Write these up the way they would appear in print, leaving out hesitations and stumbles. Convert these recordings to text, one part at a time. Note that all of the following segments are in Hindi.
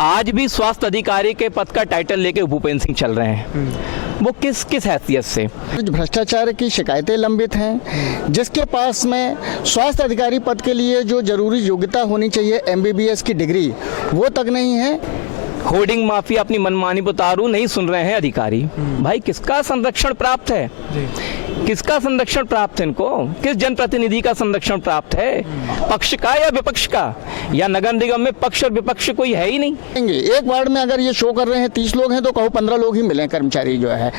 आज भी स्वास्थ्य अधिकारी के पद का टाइटल लेके भूपेंद्र सिंह चल रहे हैं। वो किस हैसियत से? भ्रष्टाचार की शिकायतें लंबित हैं, जिसके पास में स्वास्थ्य अधिकारी पद के लिए जो जरूरी योग्यता होनी चाहिए MBBS की डिग्री, वो तक नहीं है। होर्डिंग माफिया अपनी मनमानी पर उतारू नहीं सुन रहे हैं अधिकारी। भाई किसका संरक्षण प्राप्त है? किसका संरक्षण प्राप्त है इनको? किस जनप्रतिनिधि का संरक्षण प्राप्त है? पक्ष का या विपक्ष का? या नगर निगम में पक्ष और विपक्ष कोई है ही नहीं। एक वार्ड में अगर ये शो कर रहे हैं 30 लोग हैं तो कहो 15 लोग ही मिले कर्मचारी जो है।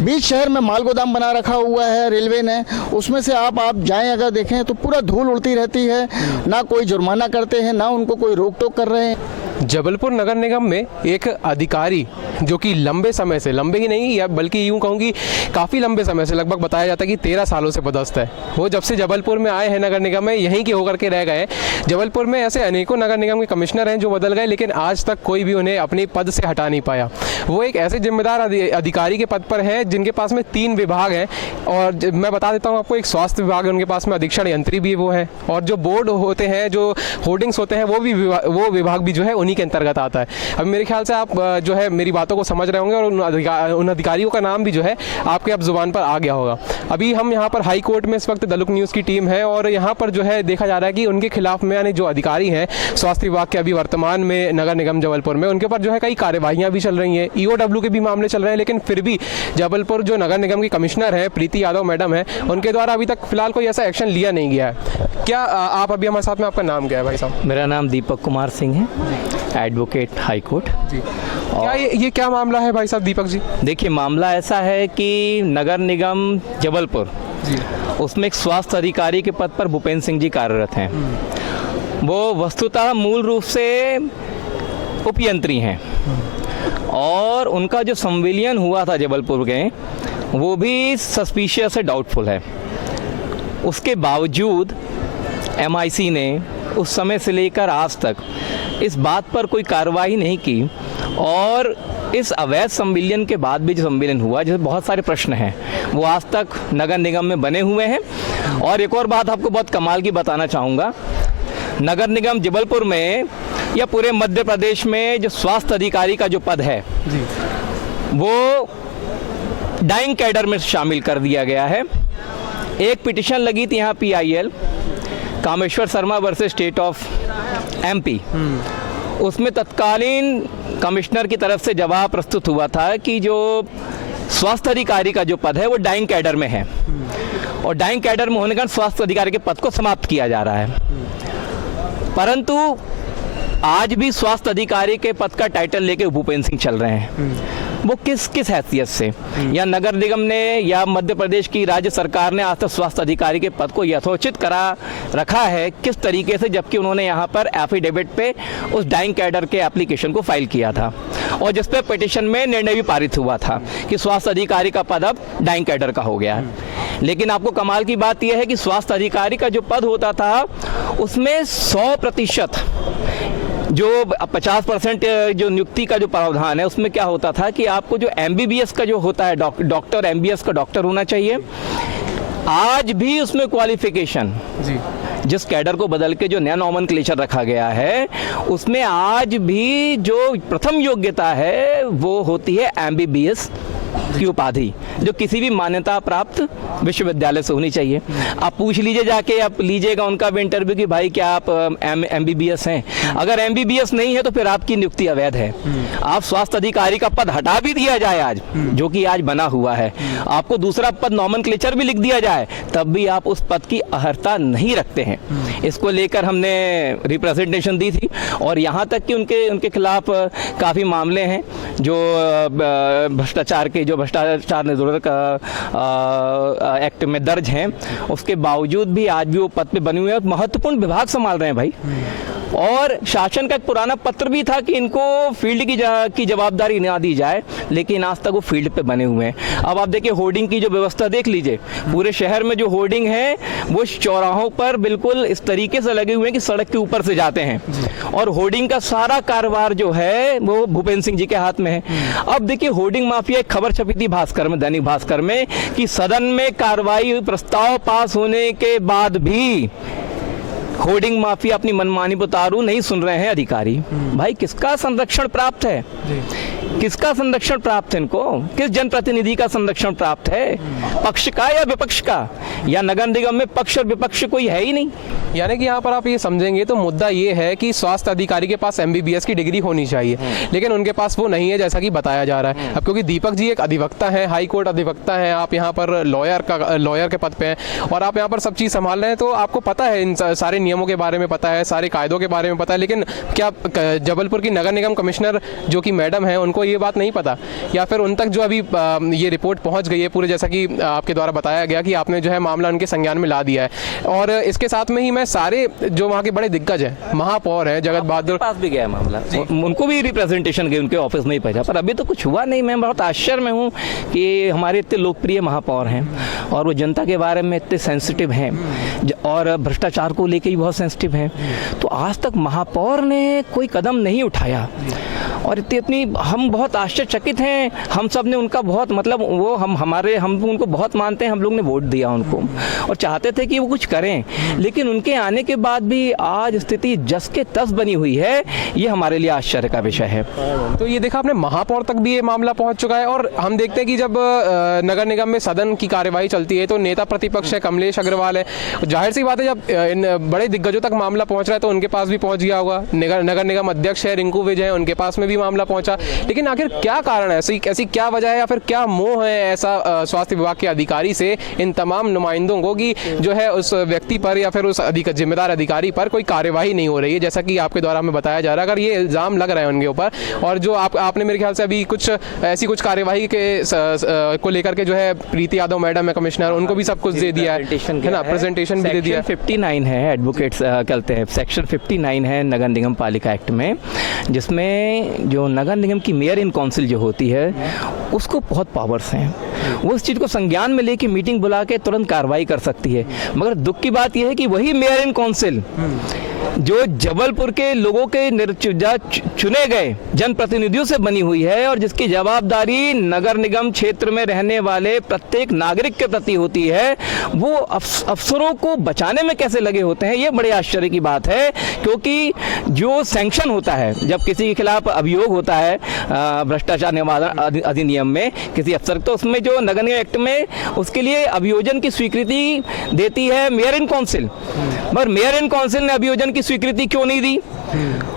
बीच शहर में माल गोदाम बना रखा हुआ है रेलवे ने, उसमें से आप जाएं अगर देखें तो पूरा धूल उड़ती रहती है, ना कोई जुर्माना करते हैं, ना उनको कोई रोक टोक कर रहे हैं। जबलपुर नगर निगम में एक अधिकारी जो कि लंबे समय से, लंबे ही नहीं या बल्कि यूं कहूँगी काफ़ी लंबे समय से, लगभग बताया जाता है कि 13 सालों से पदस्थ है। वो जब से जबलपुर में आए हैं नगर निगम में यहीं के होकर के रह गए। जबलपुर में ऐसे अनेकों नगर निगम के कमिश्नर हैं जो बदल गए, लेकिन आज तक कोई भी उन्हें अपने पद से हटा नहीं पाया। वो एक ऐसे जिम्मेदार अधिकारी के पद पर हैं जिनके पास में 3 विभाग हैं, और मैं बता देता हूँ आपको, एक स्वास्थ्य विभाग है उनके पास में, अधीक्षण यंत्री भी वो है, और जो बोर्ड होते हैं, जो होर्डिंग्स होते हैं, वो विभाग भी जो है उन्हीं के अंतर्गत आता है। अब मेरे ख्याल से आप जो है मेरी बातों को समझ रहे होंगे और उन अधिकारियों का नाम भी जो है आपके अब जुबान पर आ गया होगा। अभी हम यहाँ पर हाई कोर्ट में इस वक्त दलुक न्यूज़ की टीम है, और यहाँ पर जो है देखा जा रहा है कि उनके खिलाफ में, यानी जो अधिकारी हैं स्वास्थ्य विभाग के अभी वर्तमान में नगर निगम जबलपुर में, उनके ऊपर जो है कई कार्यवाहियाँ भी चल रही हैं, EOW के भी मामले चल रहे हैं। लेकिन फिर भी जबलपुर जो नगर निगम की कमिश्नर है प्रीति यादव मैडम है, उनके द्वारा अभी तक फिलहाल कोई ऐसा एक्शन लिया नहीं गया है। क्या आप अभी हमारे साथ में, आपका नाम क्या है भाई साहब? मेरा नाम दीपक कुमार सिंह है, एडवोकेट हाई कोर्ट जी। क्या ये क्या मामला है भाई साहब दीपक जी? देखिए, मामला ऐसा है कि नगर निगम जबलपुर जी, उसमें एक स्वास्थ्य अधिकारी के पद पर भूपेंद्र सिंह जी कार्यरत हैं। वो वस्तुतः मूल रूप से उपयंत्री हैं, और उनका जो संविलियन हुआ था जबलपुर के, वो भी सस्पिशियस है, डाउटफुल है। उसके बावजूद MIC ने उस समय से लेकर आज तक इस बात पर कोई कार्रवाई नहीं की, और इस अवैध संविलियन के बाद भी जो संविलियन हुआ, जिसमें बहुत सारे प्रश्न हैं, वो आज तक नगर निगम में बने हुए हैं। और एक और बात आपको बहुत कमाल की बताना चाहूँगा, नगर निगम जबलपुर में या पूरे मध्य प्रदेश में जो स्वास्थ्य अधिकारी का जो पद है जी, वो डाइंग कैडर में शामिल कर दिया गया है। एक पिटिशन लगी थी यहाँ PIL, Kameshwar Sharma versus state of MP, उसमें तत्कालीन कमिश्नर की तरफ से जवाब प्रस्तुत हुआ था कि जो स्वास्थ्य अधिकारी का जो पद है वो डाइंग कैडर में है, और डाइंग कैडर में होने के कारण स्वास्थ्य अधिकारी के पद को समाप्त किया जा रहा है। परंतु आज भी स्वास्थ्य अधिकारी के पद का टाइटल लेके भूपेंद्र सिंह चल रहे हैं। वो किस हैसियत से? या नगर निगम ने या मध्य प्रदेश की राज्य सरकार ने आज तक स्वास्थ्य अधिकारी के पद को यथोचित करा रखा है किस तरीके से, जबकि उन्होंने यहाँ पर एफिडेविट पे उस डाइंग कैडर के एप्लीकेशन को फाइल किया था, और जिस पे पिटिशन में निर्णय भी पारित हुआ था कि स्वास्थ्य अधिकारी का पद अब डाइंग कैडर का हो गया है। लेकिन आपको कमाल की बात यह है कि स्वास्थ्य अधिकारी का जो पद होता था उसमें 100% जो 50% जो नियुक्ति का जो प्रावधान है, उसमें क्या होता था कि आपको जो MBBS का जो होता है डॉक्टर, MBBS का डॉक्टर होना चाहिए। आज भी उसमें क्वालिफिकेशन जी, जिस कैडर को बदल के जो नया नॉमेनक्लेचर रखा गया है, उसमें आज भी जो प्रथम योग्यता है वो होती है MBBS की उपाधि, जो किसी भी मान्यता प्राप्त विश्वविद्यालय से होनी चाहिए। आप पूछ लीजिए जाके, आप लीजिएगा उनका भी इंटरव्यू कि भाई क्या आप MBBS हैं? अगर MBBS नहीं है तो फिर आपकी नियुक्ति अवैध है। आप स्वास्थ्य अधिकारी का पद हटा भी दिया जाए आज, जो कि आज बना हुआ है, आपको दूसरा पद नॉमेनक्लेचर भी लिख दिया जाए, तब भी आप उस पद की अर्हता नहीं रखते हैं। इसको लेकर हमने रिप्रेजेंटेशन दी थी, और यहाँ तक कि उनके खिलाफ काफ़ी मामले हैं जो भ्रष्टाचार के, जो भ्रष्टाचार निरोधक एक्ट में दर्ज हैं। उसके बावजूद भी आज भी वो पद पे बने हुए हैं, महत्वपूर्ण विभाग संभाल रहे हैं भाई। और शासन का एक पुराना पत्र भी था कि इनको फील्ड की जवाबदारी ना दी जाए, लेकिन आज तक वो फील्ड पे बने हुए हैं। अब आप देखिए होर्डिंग की जो व्यवस्था देख लीजिए, पूरे शहर में जो होर्डिंग है वो चौराहों पर बिल्कुल इस तरीके से लगे हुए हैं कि सड़क के ऊपर से जाते हैं, और होर्डिंग का सारा कारोबार जो है वो भूपेंद्र सिंह जी के हाथ में है। अब देखिए होर्डिंग माफिया, एक खबर छपी थी भास्कर में, दैनिक भास्कर में, कि सदन में कार्रवाई प्रस्ताव पास होने के बाद भी होर्डिंग माफिया अपनी मनमानी उतारू नहीं सुन रहे हैं अधिकारी। भाई किसका संरक्षण प्राप्त है? किसका संरक्षण प्राप्त है इनको? किस जनप्रतिनिधि का संरक्षण प्राप्त है? पक्ष का या विपक्ष का? या नगर निगम में पक्ष और विपक्ष कोई है ही नहीं। यानी कि यहाँ पर आप ये समझेंगे तो मुद्दा ये है कि स्वास्थ्य अधिकारी के पास MBBS की डिग्री होनी चाहिए, लेकिन उनके पास वो नहीं है जैसा कि बताया जा रहा है। अब क्योंकि दीपक जी एक अधिवक्ता हैं, हाई कोर्ट अधिवक्ता हैं, आप यहाँ पर लॉयर के पद पे हैं और आप यहाँ पर सब चीज़ संभाल रहे हैं, तो आपको पता है इन सारे नियमों के बारे में पता है, सारे कायदों के बारे में पता है। लेकिन क्या जबलपुर की नगर निगम कमिश्नर जो कि मैडम है उनको ये बात नहीं पता, या फिर उन तक जो अभी ये रिपोर्ट पहुँच गई है पूरे, जैसा कि आपके द्वारा बताया गया कि आपने जो है मामला उनके संज्ञान में ला दिया है। और इसके साथ में ही मैं सारे जो वहाँ के बड़े दिग्गज हैं, महापौर हैं जगत बहादुर, पास भी गया मामला, उनको भी रिप्रेजेंटेशन गई, उनके ऑफिस में ही पहुंचा, पर अभी तो कुछ हुआ नहीं। मैं बहुत आश्चर्य में हूँ कि हमारे इतने लोकप्रिय महापौर हैं और वो जनता के बारे में इतने सेंसिटिव हैं और भ्रष्टाचार को लेकर भी बहुत सेंसिटिव हैं, तो आज तक महापौर ने कोई कदम नहीं उठाया। और इतनी हम बहुत आश्चर्यचकित हैं। हम सब ने उनका बहुत मतलब वो हम उनको बहुत मानते हैं, हम लोग ने वोट दिया उनको और चाहते थे कि वो कुछ करें, लेकिन उनके आने के बाद भी आज स्थिति जस के तस बनी हुई है। ये हमारे लिए आश्चर्य का विषय है। तो ये देखा आपने, महापौर तक भी ये मामला पहुंच चुका है। और हम देखते हैं कि जब नगर निगम में सदन की कार्यवाही चलती है तो नेता प्रतिपक्ष है कमलेश अग्रवाल है, जाहिर सी बात है जब इन बड़े दिग्गजों तक मामला पहुंच रहा है तो उनके पास भी पहुंच गया होगा। नगर निगम अध्यक्ष है रिंकू विज है, उनके पास में भी मामला पहुंचा। लेकिन आखिर क्या कारण है, ऐसी क्या वजह है या फिर क्या मोह है ऐसा स्वास्थ्य विभाग के अधिकारी से इन तमाम नुमाइंदों को कि जो है उस व्यक्ति पर या फिर उस जिम्मेदार अधिकारी पर कोई कार्यवाही नहीं हो रही है, जैसा कि आपके द्वारा हमें बताया जा रहा है। अगर ये इल्जाम लग रहे हैं उनके ऊपर और जो आपने मेरे ख्याल से अभी कुछ ऐसी कुछ कार्यवाही के को लेकर के जो है प्रीति यादव मैडम है कमिश्नर, उनको भी सब कुछ दे दिया है ना, प्रेजेंटेशन भी दे दिया है। 59 है एडवोकेट्स कहते हैं, सेक्शन 59 है नगर निगम पालिका एक्ट में, जिसमें जो नगर निगम की मेयर इन काउंसिल जो होती है उसको बहुत पावर्स हैं। वो इस चीज़ को संज्ञान में लेके मीटिंग बुला के तुरंत कार्रवाई कर सकती है। मगर दुख की बात यह है कि वही मेयर इन काउंसिल जो जबलपुर के लोगों के चुने गए जनप्रतिनिधियों से बनी हुई है और जिसकी जवाबदारी नगर निगम क्षेत्र में रहने वाले प्रत्येक नागरिक के प्रति होती है, वो अफसरों को बचाने में कैसे लगे होते हैं, ये बड़े आश्चर्य की बात है। क्योंकि जो सैंक्शन होता है, जब किसी के खिलाफ अभियोग होता है भ्रष्टाचार निवारण अधिनियम में किसी अफसर, तो उसमें जो नगर निगम एक्ट में उसके लिए अभियोजन की स्वीकृति देती है मेयर इन काउंसिल। मगर मेयर इन काउंसिल ने अभियोजन की स्वीकृति क्यों नहीं दी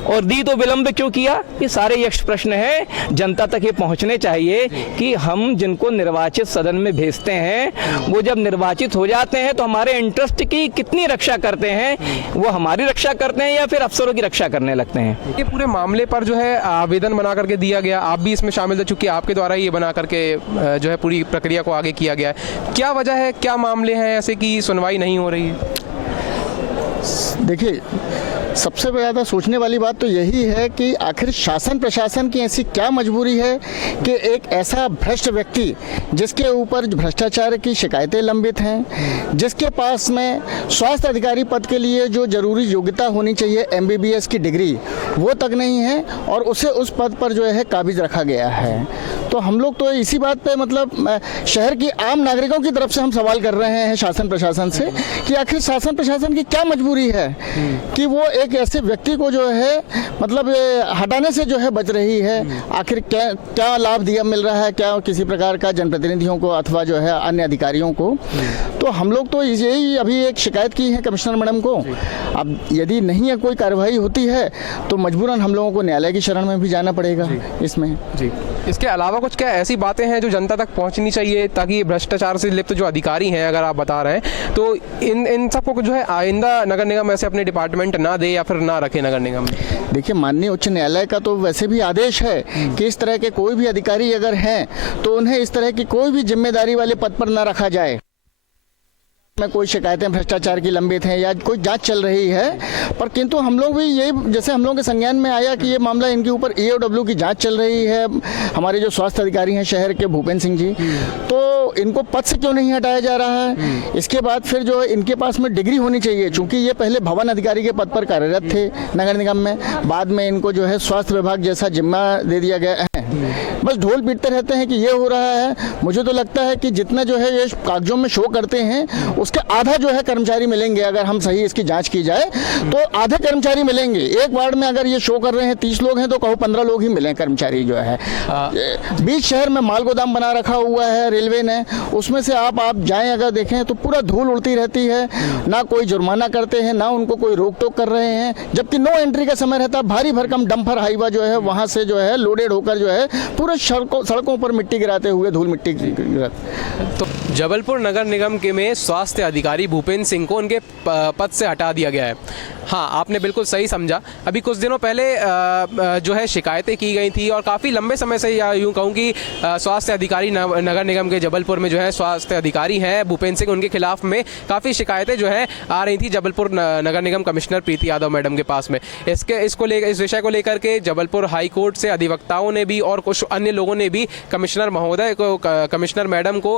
और दी तो विलंब क्यों किया? ये सारे यक्ष प्रश्न हैं, जनता तक ये पहुंचने चाहिए कि हम जिनको निर्वाचित सदन में भेजते हैं वो जब निर्वाचित हो जाते हैं तो हमारे इंटरेस्ट की कितनी रक्षा करते हैं, वो हमारी रक्षा करते हैं या फिर अफसरों की रक्षा करने लगते हैं। ये पूरे मामले पर जो है आवेदन बना करके दिया गया, आप भी इसमें शामिल थे चूंकि आपके द्वारा ये बना करके जो है पूरी प्रक्रिया को आगे किया गया है। क्या वजह है, क्या मामले हैं ऐसे कि सुनवाई नहीं हो रही है? देखिए, सबसे ज़्यादा सोचने वाली बात तो यही है कि आखिर शासन प्रशासन की ऐसी क्या मजबूरी है कि एक ऐसा भ्रष्ट व्यक्ति जिसके ऊपर भ्रष्टाचार की शिकायतें लंबित हैं, जिसके पास में स्वास्थ्य अधिकारी पद के लिए जो जरूरी योग्यता होनी चाहिए MBBS की डिग्री, वो तक नहीं है और उसे उस पद पर जो है काबिज रखा गया है। तो हम लोग तो इसी बात पे मतलब शहर की आम नागरिकों की तरफ से हम सवाल कर रहे हैं शासन प्रशासन से कि आखिर शासन प्रशासन की क्या मजबूरी है कि वो एक ऐसे व्यक्ति को जो है मतलब हटाने से जो है बच रही है। आखिर क्या लाभ दिया मिल रहा है, क्या किसी प्रकार का जनप्रतिनिधियों को अथवा जो है अन्य अधिकारियों को। तो हम लोग तो यही अभी एक शिकायत की है कमिश्नर मैडम को। अब यदि नहीं है कोई कार्रवाई होती है तो मजबूरन हम लोगों को न्यायालय की शरण में भी जाना पड़ेगा इसमें। जी, इसके अलावा कुछ क्या ऐसी बातें हैं जो जनता तक पहुंचनी चाहिए ताकि भ्रष्टाचार से लिप्त जो अधिकारी हैं, अगर आप बता रहे हैं तो इन सबको जो है आइंदा नगर निगम ऐसे अपने डिपार्टमेंट ना दे या फिर ना रखे नगर निगम? देखिए, माननीय उच्च न्यायालय का तो वैसे भी आदेश है कि इस तरह के कोई भी अधिकारी अगर हैं तो उन्हें इस तरह की कोई भी जिम्मेदारी वाले पद पर ना रखा जाए। में कोई शिकायतें भ्रष्टाचार की लंबित हैं या कोई जांच चल रही है, पर किंतु हम लोग भी यही, जैसे हम लोगों के संज्ञान में आया कि ये मामला इनके ऊपर EOW की जांच चल रही है, हमारे जो स्वास्थ्य अधिकारी हैं शहर के भूपेंद्र सिंह जी, तो इनको पद से क्यों नहीं हटाया जा रहा है? इसके बाद फिर जो इनके पास में डिग्री होनी चाहिए, चूंकि ये पहले भवन अधिकारी के पद पर कार्यरत थे नगर निगम में, बाद में इनको जो है स्वास्थ्य विभाग जैसा जिम्मा दे दिया गया है हैं, बस ढोल पीटते रहते हैं कि ये हो रहा है। मुझे तो लगता है कि जितना जो है ये कागजों में शो करते हैं उसके आधा जो है कर्मचारी मिलेंगे। अगर हम सही इसकी जांच की जाए तो आधे कर्मचारी मिलेंगे। एक वार्ड में अगर ये शो कर रहे हैं 30 लोग हैं तो कहो 15 लोग ही मिले कर्मचारी जो है। बीच शहर में माल गोदाम बना रखा हुआ है रेलवे ने, उसमें से आप जाएं अगर देखें तो पूरा धूल उड़ती रहती है। ना कोई जुर्माना करते हैं, ना उनको कोई रोक टोक कर रहे हैं, जबकि नो एंट्री का समय रहता है। भारी भरकम डंपर हाईवा जो है वहां से जो है लोडेड होकर जो है पूरे सड़कों पर मिट्टी गिराते हुए धूल मिट्टी तो जबलपुर नगर निगम के में स्वास्थ्य अधिकारी भूपेंद्र सिंह को उनके पद से हटा दिया गया है। हाँ, आपने बिल्कुल सही समझा। अभी कुछ दिनों पहले जो है शिकायतें की गई थी और काफ़ी लंबे समय से, या यूँ कहूँ कि स्वास्थ्य अधिकारी नगर निगम के जबलपुर में जो है स्वास्थ्य अधिकारी हैं भूपेंद्र सिंह, उनके खिलाफ में काफ़ी शिकायतें जो है आ रही थी जबलपुर नगर निगम कमिश्नर प्रीति यादव मैडम के पास में। इस विषय को लेकर के जबलपुर हाई कोर्ट से अधिवक्ताओं ने भी और कुछ अन्य लोगों ने भी कमिश्नर महोदय को, कमिश्नर मैडम को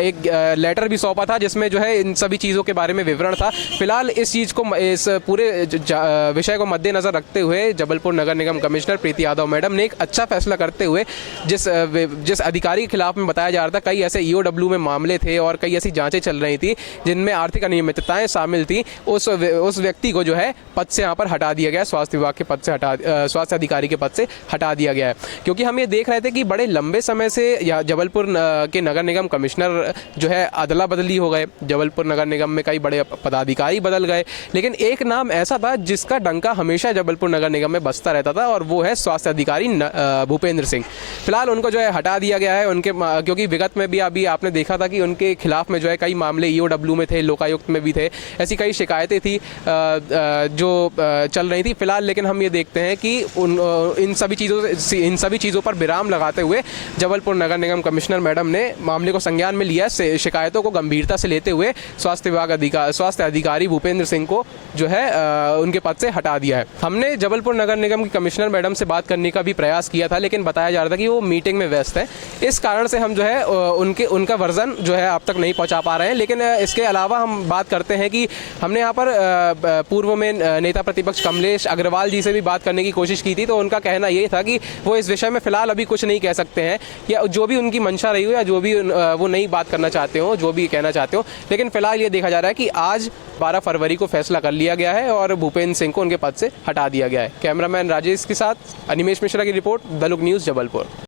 एक लेटर भी सौंपा था जिसमें जो है इन सभी चीज़ों के बारे में विवरण था। फिलहाल इस चीज़ को, इस पूरे विषय को मद्देनजर रखते हुए जबलपुर नगर निगम कमिश्नर प्रीति यादव मैडम ने एक अच्छा फैसला करते हुए जिस अधिकारी के खिलाफ में बताया जा रहा था कई ऐसे ईओडब्ल्यू में मामले थे और कई ऐसी जांचें चल रही थी जिनमें आर्थिक अनियमितताएं शामिल थी, उस व्यक्ति को जो है पद से यहाँ पर हटा दिया गया, स्वास्थ्य विभाग के पद से स्वास्थ्य अधिकारी के पद से हटा दिया गया है। क्योंकि हम ये देख रहे थे कि बड़े लंबे समय से जबलपुर के नगर निगम कमिश्नर जो है अदला बदली हो गए, जबलपुर नगर निगम में कई बड़े पदाधिकारी बदल गए, लेकिन एक नाम ऐसा था जिसका डंका हमेशा जबलपुर नगर निगम में बजता रहता था और वो है स्वास्थ्य अधिकारी भूपेंद्र सिंह। फिलहाल उनको जो है हटा दिया गया है उनके, क्योंकि विगत में भी अभी आपने देखा था कि उनके खिलाफ में जो है कई मामले ईओडब्ल्यू में थे, लोकायुक्त में भी थे, ऐसी कई शिकायतें थी जो चल रही थी। फिलहाल लेकिन हम ये देखते हैं कि इन सभी चीज़ों पर विराम लगाते हुए जबलपुर नगर निगम कमिश्नर मैडम ने मामले को संज्ञान में लिया, शिकायतों को गंभीरता से लेते हुए स्वास्थ्य अधिकारी भूपेंद्र सिंह को जो है उनके पद से हटा दिया है। हमने जबलपुर नगर निगम की कमिश्नर मैडम से बात करने का भी प्रयास किया था, लेकिन बताया जा रहा था कि वो मीटिंग में व्यस्त है। इस कारण से हम जो है उनका वर्जन जो है अब तक नहीं पहुंचा पा रहे हैं। लेकिन इसके अलावा हम बात करते हैं कि हमने यहाँ पर पूर्व में नेता प्रतिपक्ष कमलेश अग्रवाल जी से भी बात करने की कोशिश की थी, तो उनका कहना ये था कि वो इस विषय में फिलहाल अभी कुछ नहीं कह सकते हैं, या जो भी उनकी मंशा रही हो या जो भी वो नई बात करना चाहते हो, जो भी कहना चाहते हो। लेकिन फिलहाल ये देखा जा रहा है कि आज 12 फरवरी को फैसला कर लिया गया है और भूपेंद्र सिंह को उनके पद से हटा दिया गया है। कैमरामैन राजेश के साथ अनिमेश मिश्रा की report, the look news, Jabalpur.